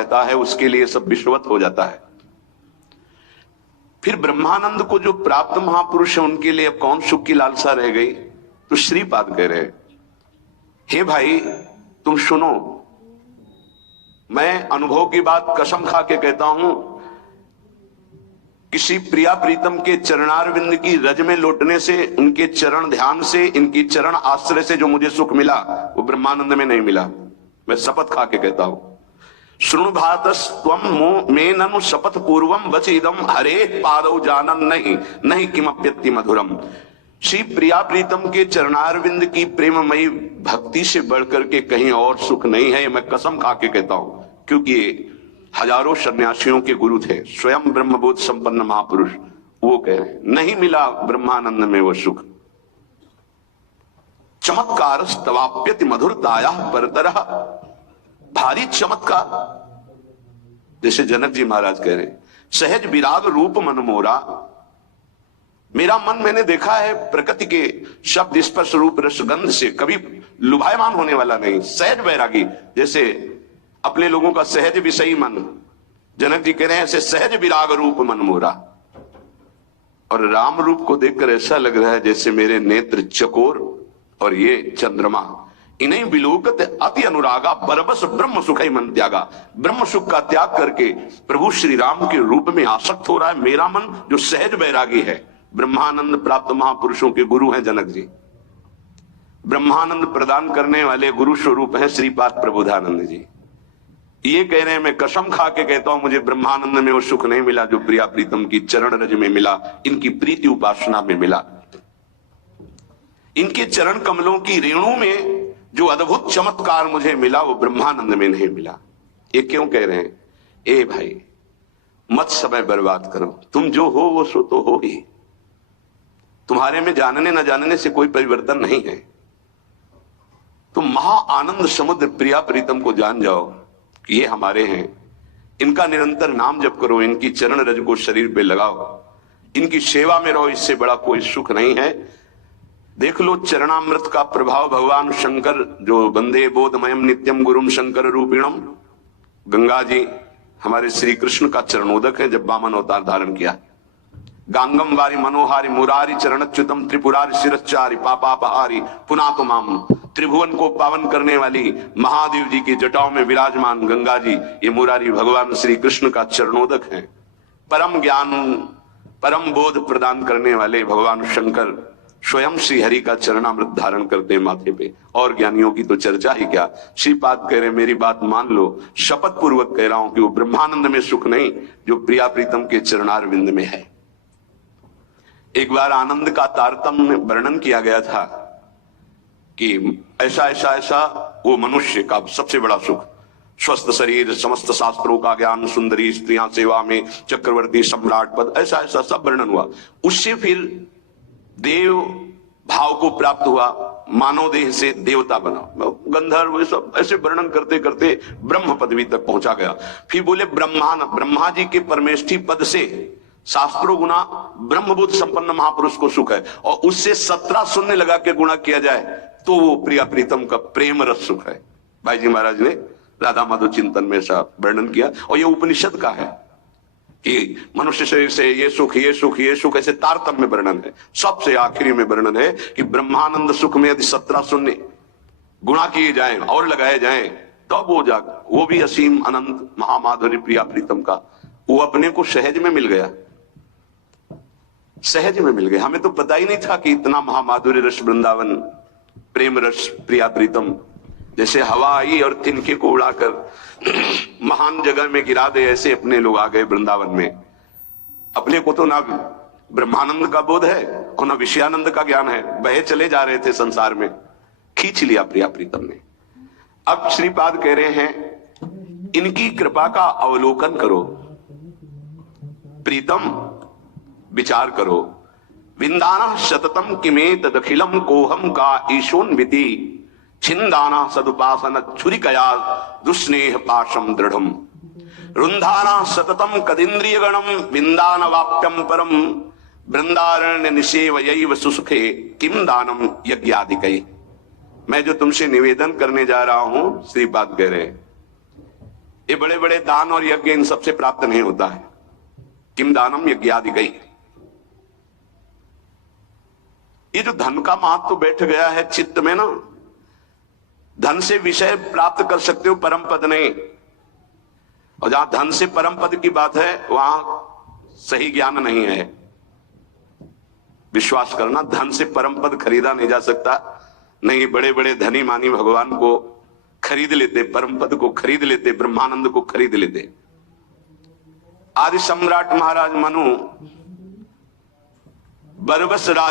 रहता है उसके लिए सब विश्ववत हो जाता है। फिर ब्रह्मानंद को जो प्राप्त महापुरुष है उनके लिए अब कौन सुख की लालसा रह गई? तो श्रीपाद कह रहे, हे भाई तुम सुनो, मैं अनुभव की बात कसम खा के कहता हूं, किसी प्रिया प्रीतम के चरणारविंद की रज में लौटने से, उनके चरण ध्यान से, इनकी चरण आश्रय से जो मुझे सुख मिला वो ब्रह्मानंद में नहीं मिला। मैं शपथ खा के कहता हूं। शृणु भातस्त्वं मे ननु शपथ पूर्वम वचिदम हरे पादौ जानन नहीं किमप्यति मधुरम। श्री प्रिया प्रीतम के चरणारविंद की प्रेममयी भक्ति से बढ़कर के कहीं और सुख नहीं है, मैं कसम खा के कहता हूं, क्योंकि ये हजारों सन्यासियों के गुरु थे, स्वयं ब्रह्मबोध संपन्न महापुरुष, वो कह रहे हैं नहीं मिला ब्रह्मानंद में वो सुख। चमत्कार तवाप्यति मधुरताया परतरः, भारी चमत्कार। जैसे जनक जी महाराज कह रहे हैं, सहज विराग रूप मन मोरा, मेरा मन मैंने देखा है प्रकृति के शब्द स्पर्श रूप रसगंध से कभी लुभायमान होने वाला नहीं, सहज वैरागी। जैसे अपने लोगों का सहज विषयी मन, जनक जी कह रहे हैं ऐसे सहज विराग रूप मन मोरा। और राम रूप को देखकर ऐसा लग रहा है जैसे मेरे नेत्र चकोर और ये चंद्रमा, इन्हीं विलोकत अति अनुरागा बरबस ब्रह्म सुख ही मन त्यागा। ब्रह्म सुख का त्याग करके प्रभु श्री राम के रूप में आसक्त हो रहा है मेरा मन, जो सहज वैरागी है। ब्रह्मानंद प्राप्त महापुरुषों के गुरु हैं जनक जी, ब्रह्मानंद प्रदान करने वाले गुरु स्वरूप हैं श्रीपाद प्रबोधानंद जी। ये कह रहे हैं मैं कसम खा के कहता हूं, मुझे ब्रह्मानंद में वो सुख नहीं मिला जो प्रिया प्रीतम की चरण रज में मिला, इनकी प्रीति उपासना में मिला, इनके चरण कमलों की रेणु में जो अद्भुत चमत्कार मुझे मिला वो ब्रह्मानंद में नहीं मिला। ये क्यों कह रहे हैं? ए भाई मत समय बर्बाद करो, तुम जो हो वो सो तो हो ही, तुम्हारे में जानने न जानने से कोई परिवर्तन नहीं है। तुम महा आनंद समुद्र प्रिया प्रीतम को जान जाओ कि ये हमारे हैं, इनका निरंतर नाम जप करो, इनकी चरण रज को शरीर पे लगाओ, इनकी सेवा में रहो, इससे बड़ा कोई सुख नहीं है। देख लो चरणामृत का प्रभाव भगवान शंकर जो वंदे बोधमयम नित्यम गुरुम शंकर रूपिणम, गंगा जी हमारे श्री कृष्ण का चरणोदक है जब वामन अवतार धारण किया। गांगम वारी मनोहारी मुरारी चरणच्युतम त्रिपुरारी शिरचारी पापापहारी पुनातुमाम, त्रिभुवन को पावन करने वाली महादेव जी की जटाओं में विराजमान गंगा जी, ये मुरारी भगवान श्री कृष्ण का चरणोदक है। परम ज्ञान परम बोध प्रदान करने वाले भगवान शंकर स्वयं श्री हरि का चरणामृत धारण करते माथे पे, और ज्ञानियों की तो चर्चा ही क्या। श्रीपाद कह रहे मेरी बात मान लो, शपथ पूर्वक कह रहा हूं कि वो ब्रह्मानंद में सुख नहीं जो प्रिया प्रीतम के चरणारविंद में है। एक बार आनंद का तारतम्य वर्णन किया गया था कि ऐसा ऐसा ऐसा वो मनुष्य का सबसे बड़ा सुख, स्वस्थ शरीर, समस्त शास्त्रों का ज्ञान, सुंदरी स्त्रियां सेवा में, चक्रवर्ती सम्राट पद, ऐसा ऐसा सब वर्णन हुआ। उससे फिर देव भाव को प्राप्त हुआ, मानव देह से देवता बना, गंधर्व, सब ऐसे वर्णन करते करते ब्रह्म पदवी तक पहुंचा गया। फिर बोले ब्रह्मा जी के परमेष्ठी पद से शास्त्रों गुना ब्रह्मबुद्ध संपन्न महापुरुष को सुख है, और उससे 17 शून्य लगा के गुणा किया जाए तो वो प्रिया प्रीतम का प्रेम रस सुख है। भाई जी महाराज ने राधा माधव चिंतन में ऐसा वर्णन किया, और ये उपनिषद का है कि मनुष्य शरीर से ये सुख ये सुख ये सुख, ऐसे तारतम्य वर्णन है। सबसे आखिरी में वर्णन है कि ब्रह्मानंद सुख में यदि 17 शून्य गुणा किए जाए और लगाए जाए तब वो जाग, वो भी असीम अनंत महामाधुर्य प्रिया प्रीतम का, वो अपने को सहज में मिल गया, सहज में मिल गया। हमें तो पता ही नहीं था कि इतना महामाधुर्य रस वृंदावन, प्रेम रस प्रिया प्रीतम, जैसे हवा आई और तिनके को उड़ाकर महान जगह में गिरा दे, ऐसे अपने लोग आ गए वृंदावन में। अपने को तो ना ब्रह्मानंद का बोध है और ना विषयानंद का ज्ञान है, बहे चले जा रहे थे संसार में, खींच लिया प्रिया प्रीतम ने। अब श्रीपाद कह रहे हैं इनकी कृपा का अवलोकन करो, प्रीतम विचार करो। विंदाना शततम किमेत दखिलम कोहम का ईशोन्विति, छिंदाना सदुपासन छुरिकया दुस्नेह पाशम दृढ़म, रुंधाना सततम कदिंद्रिय गणम विंदान वाप्यम परम, वृंदारण्य निषेवयैव सुसुखे किम दानम यज्ञादिकै। मैं जो तुमसे निवेदन करने जा रहा हूं, श्रीपाद कह रहे, ये बड़े बड़े दान और यज्ञ इन सबसे प्राप्त नहीं होता है। किम दानम यज्ञादि गई। ये जो धन का महत्व बैठ गया है चित्त में ना, धन से विषय प्राप्त कर सकते हो, परम पद नहीं। और जहां धन से परम पद की बात है वहां सही ज्ञान नहीं है। विश्वास करना, धन से परम पद खरीदा नहीं जा सकता। नहीं, बड़े बड़े धनी मानी भगवान को खरीद लेते, परम पद को खरीद लेते, ब्रह्मानंद को खरीद लेते। आदि सम्राट महाराज मनु बरबस राज